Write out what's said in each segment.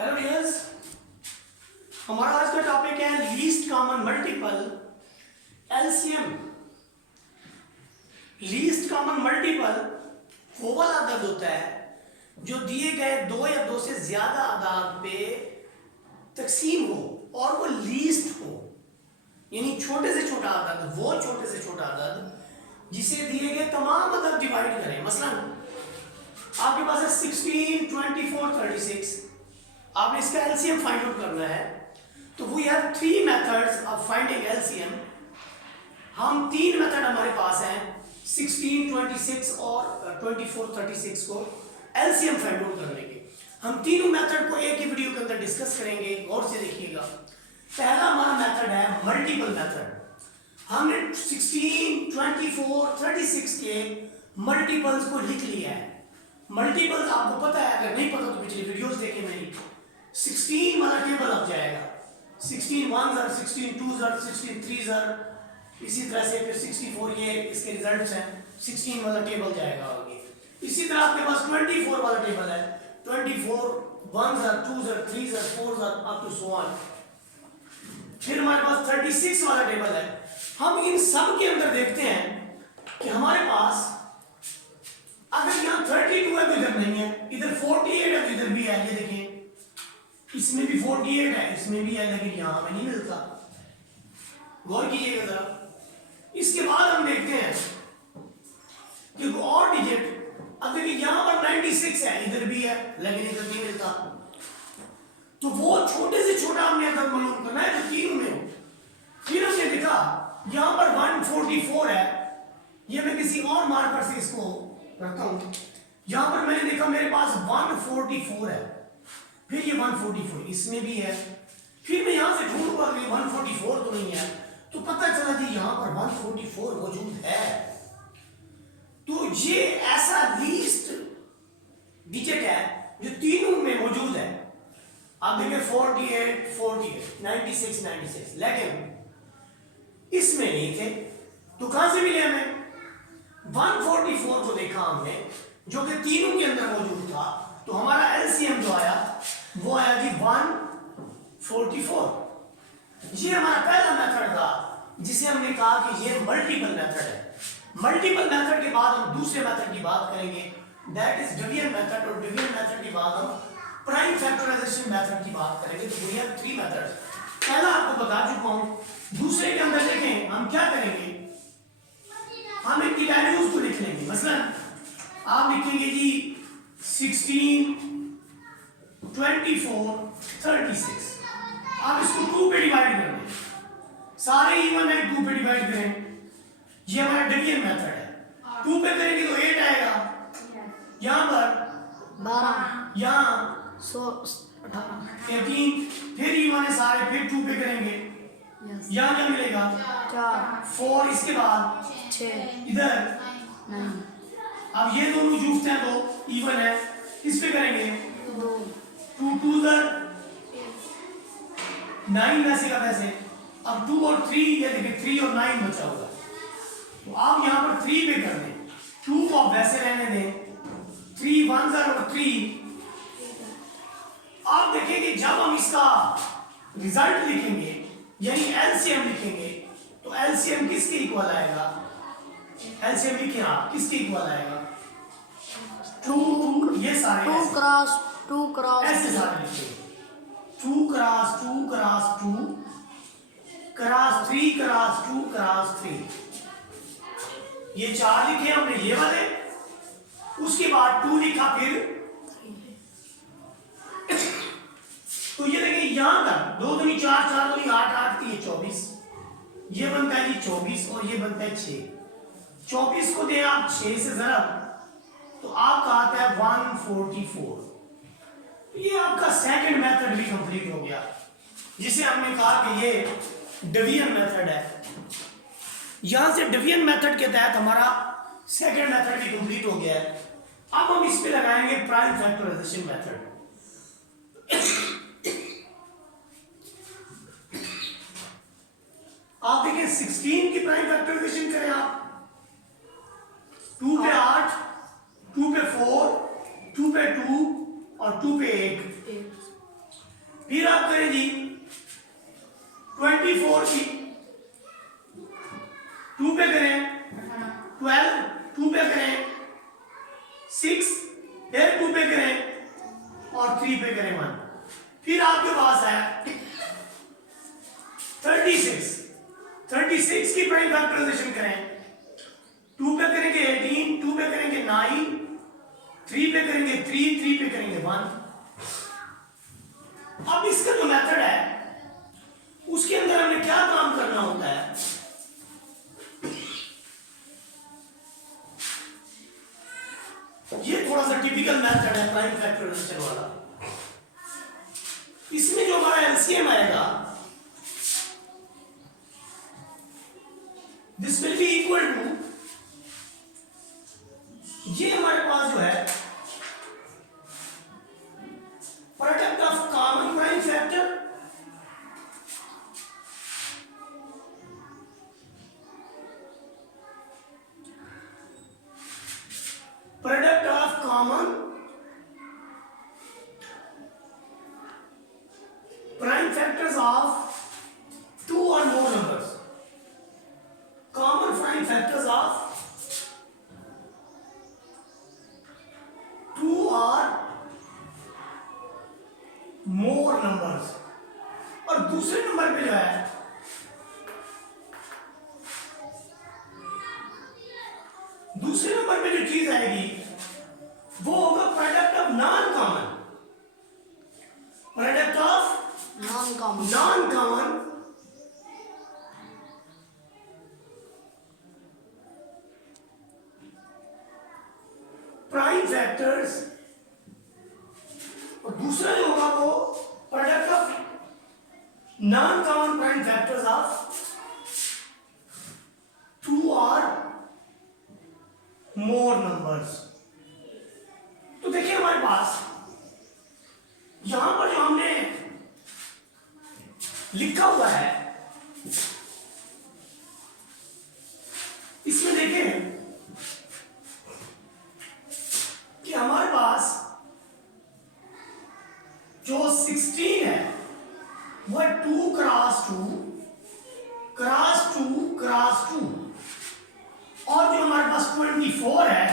Hello dears, हमारा आज का टॉपिक है least common multiple LCM. Least common multiple वो वाला अदद होता है जो दिए गए दो या दो से ज्यादा अदाद पे तकसीम हो और वो लीस्ट हो, यानी छोटे से छोटा अदद, वो छोटे से छोटा अदद जिसे दिए गए तमाम अदद डिवाइड करें। मसलन आपके पास है 16, 24, 36। आपने इसका एलसीएम फाइंड आउट करना है, तो we have three methods of finding LCM. हम तीन मेथड हमारे पास हैं 16, 26 और 24, 36 को एलसीएम फाइंड आउट करने के। हम तीनों मेथड को एक ही वीडियो के अंदर डिस्कस करेंगे, गौर से देखिएगा। पहला हमारा मेथड है मल्टीपल मेथड। हमने 16, 24, 36 के मल्टीपल्स को लिख लिया है। मल्टीपल्स आपको पता है, अगर नहीं पता तो पिछली वीडियोस देखें मेरी। 16 वाला टेबल अब जाएगा, 16 1 ज़र, 16 2 ज़र, 16 3 ज़र, इसी तरह से फिर 64, ये इसके रिजल्ट्स हैं। 16 वाला टेबल जाएगा आगे। इसी तरह आपके पास 24 वाला टेबल है, 24 1 ज़र, 2 ज़र, 3 ज़र, 4 ज़र अप टू सो ऑन। फिर हमारे पास 36 वाला टेबल है। हम इन सब के अंदर देखते हैं कि हमारे पास अगर यहाँ 32 है तो इधर नहीं है, इधर 48 है तो इधर भी है। ये देखें, इसमें भी 48 है, इसमें भी है, लेकिन यहाँ हमें नहीं मिलता। गौर कीजिएगा जरा। इसके बाद हम देखते हैं कि वो और डिजिट, अगर यहाँ पर 96 है, इधर भी है, लेकिन इधर नहीं मिलता। तो वो छोटे से छोटा हमने अदद मालूम करना है जो तीनों में हो। फिर हमने देखा यहाँ पर 144 है, ये मैं किसी और मार्कर से इसको करता हूं। यहां पर मैंने देखा मेरे पास 144 है, फिर ये 144 इसमें भी है। फिर मैं यहां से ढूंढूंगा कि 144 तो नहीं है, तो पता चला कि यहां पर 144 मौजूद है। तो ये ऐसा लीस्ट डिजिट है जो तीनों में मौजूद है। आप देखें 48, 48, 96, 96, लेकिन इसमें नहीं थे। तो कहां से मिले हमें? 144 को देखा हमने, जो कि तीनों के अंदर मौजूद था। तो हमारा एलसीएम जो आया वो आया जी 144। ये हमारा पहला मेथड था जिसे हमने कहा कि ये मल्टीपल मेथड है। मल्टीपल मेथड के बाद हम दूसरे मेथड की बात करेंगे, दैट इज डिवीजन मेथड। और डिवीजन मेथड के बाद हम प्राइम फैक्टराइजेशन मेथड की बात करेंगे। तो वी हैव थ्री मेथड्स। पहला आपको बता चुका हूं। दूसरे के अंदर देखें हम क्या करेंगे, हम इनकी वैल्यूज को लिख लेंगे। मसलन आप लिखेंगे जी 16, 24, 36। आप इसको 2 पे डिवाइड कर दें, सारे इवन है, 2 पे डिवाइड करें। ये हमारा डिवीजन मेथड है। 2 पे करेंगे तो 8 आएगा, यहाँ पर 12, यहाँ 18, फिर इवन है सारे, फिर 2 पे करेंगे, यहाँ क्या मिलेगा 4, 4, इसके बाद 6, इधर 9, अब ये दोनों जुड़ते हैं तो इवन है, इस पे करेंगे 2, 2 2 ज़र 9 वैसे का वैसे। अब 2 और 3, ये देखिए 3 और 9 बचा हुआ है, तो आप यहाँ पर 3 पे कर दें। 2 को आप वैसे रहने दें, 3 1 ज़र और 3। आप देखेंगे जब हम इसका रिजल्ट लिखेंगे यानी एलसीएम लिखेंगे, तो एलसीएम किसके इक्वल आएगा? एलसीएम लिखें आप, किसके इक्वल आएगा? 2, ये सारे 2 क्रॉस 2 क्रॉस ऐसे सारे लिखेंगे। 2 cross 2 cross 2 cross 3 cross 2 cross 3। ये 4 लिखे हमने ये वाले, उसके बाद 2 लिखा, फिर तो ये देखिए यहां तक 2 दूनी 4, 4 दूनी 8, 8 ये 24, ये बनता है जी 24 और ये बनता है 6। 24 को दें आप 6 से जरा, तो आपका आता है 144। ये आपका सेकंड मेथड भी कंप्लीट हो गया, जिसे हमने कहा कि ये डिवीजन मेथड है। यहां से डिवीजन मेथड के तहत हमारा सेकंड मेथड भी कंप्लीट हो गया है। अब हम इस पे लगाएंगे प्राइम फैक्टराइजेशन मेथड। आप देखिए 16 की प्राइम फैक्टराइजेशन करें आप, 2 पे 8, 2 पे 4, 2 पे 2 और 2 पे 1। फिर आप करें जी 24 की 2 पे करें, 12 2 पे करें, 6 फिर 2 पे करें और 3 पे करें 1। फिर आपके पास है 36 की प्राइम फैक्टराइजेशन करें। 2 पे करेंगे 18, 2 पे करेंगे 9, 3 पे करेंगे 3 पे करेंगे 1। अब इसका जो मेथड है उसके अंदर हमें क्या काम करना होता है, ये थोड़ा सा टिपिकल मेथड है प्राइम फैक्टराइजेशन वाला। इसमें जो हमारा एलसीएम आएगा this will be equal to, ये हमारे पास जो है product of common prime factor prime factors of 2 or more numbers. Common prime factors of 2 or more numbers. और दूसरे नंबर पे जो है दूसरे नंबर पे जो चीज आएगी वो होगा product of non common, product of non common prime factors, और दूसरा जो होगा वो product of non common prime factors of 2 और मोर नंबर्स। तो देखिए हमारे पास यहां पर जो हमने लिखा हुआ है इसमें देखें कि हमारे पास जो 16 है वह 2 क्रॉस 2 क्रॉस 2 क्रॉस 2, और जो हमारे पास 24 है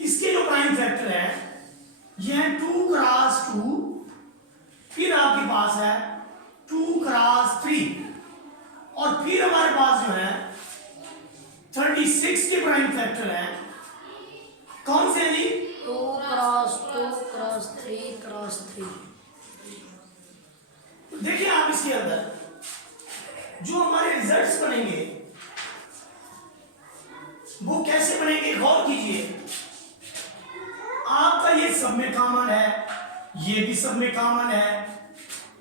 इसके जो प्राइम फैक्टर है ये है 2 क्रॉस 2, फिर आपके पास है 2 क्रॉस 3, और फिर हमारे पास जो है 36 के प्राइम फैक्टर है कौन से जी? 2 क्रॉस 2 क्रॉस 3 क्रॉस 3। देखिए आप इसके अंदर जो हमारे रिजल्ट्स बनेंगे वो कैसे बनेंगे, गौर कीजिए। आपका ये सब में कॉमन है, ये भी सब में कॉमन है,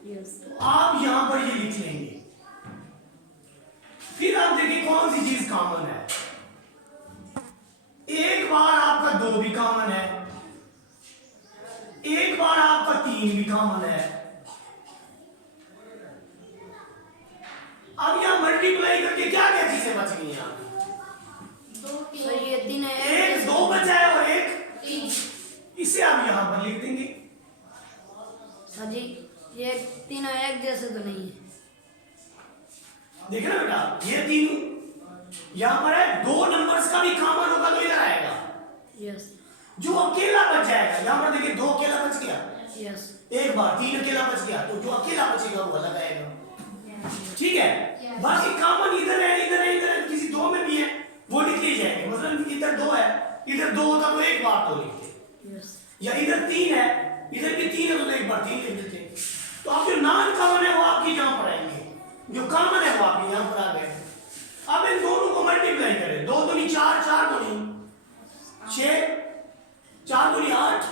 तो आप यहां पर ये लिख लेंगे। फिर आप देखिए कौन सी चीज कॉमन है। एक बार आपका 2 भी कॉमन है, एक बार आपका 3 भी कॉमन है। अब यहां मल्टीप्लाई करके क्या क्या चीजें बच गई यहां? सर ये 3 है, एक 2 बचा है और एक 3। इसे आप यहां पर लिख देंगे। सर जी ये 3 एक जैसे तो नहीं है। देखना बेटा ये 3 यहां पर है, 2 नंबर्स का भी कॉमन होगा तो इधर आएगा। यस जो अकेला बच जाएगा यहां पर देखिए 2 अकेला बच गया, यस एक बार 3 अकेला बच गया, तो जो अकेला बचेगा वो अलग आएगा। ठीक है, बाकी कॉमन इधर है इधर है इधर है, किसी 2 में भी है वो लिख लिए जाएंगे। मतलब इधर 2 है, इधर 2 होता तो एक बार 2 लिखते, यस या इधर 3 है इधर भी 3 है तो एक बार 3 लिख देते। तो आप जो नॉन कॉमन है वो आपकी यहां पर आएंगे, जो कॉमन है वो आपके यहां पर आ गए। अब इन दोनों को मल्टीप्लाई करें, 2 दूनी 4 4 दूनी 6 4 दूनी 8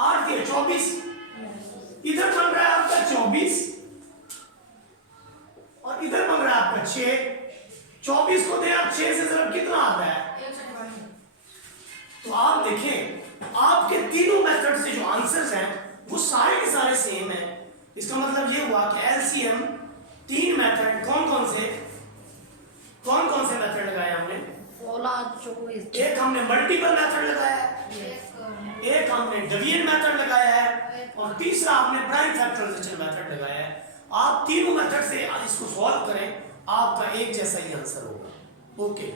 8 के 24, इधर बन रहा है आपका 24 और इधर बन रहा है आपका 6। 24 को दे आप 6 से सिर्फ कितना आता है? तो आप देखें आपके तीनों मेथड से जो आंसर्स हैं वो सारे के सारे सेम हैं। इसका मतलब ये हुआ कि एलसीएम 3 मेथड कौन कौन से मेथड लगाए हमने? 16 24। एक हमने मल्टीपल मेथड लगाया है, एक हमने डिवीजन मेथड लगाया है, और तीसरा हमने प्राइम फैक्टराइजेशन मेथड तीनों मेथड से इसको सॉल्व करें, आपका एक जैसा ही आंसर होगा। ओके।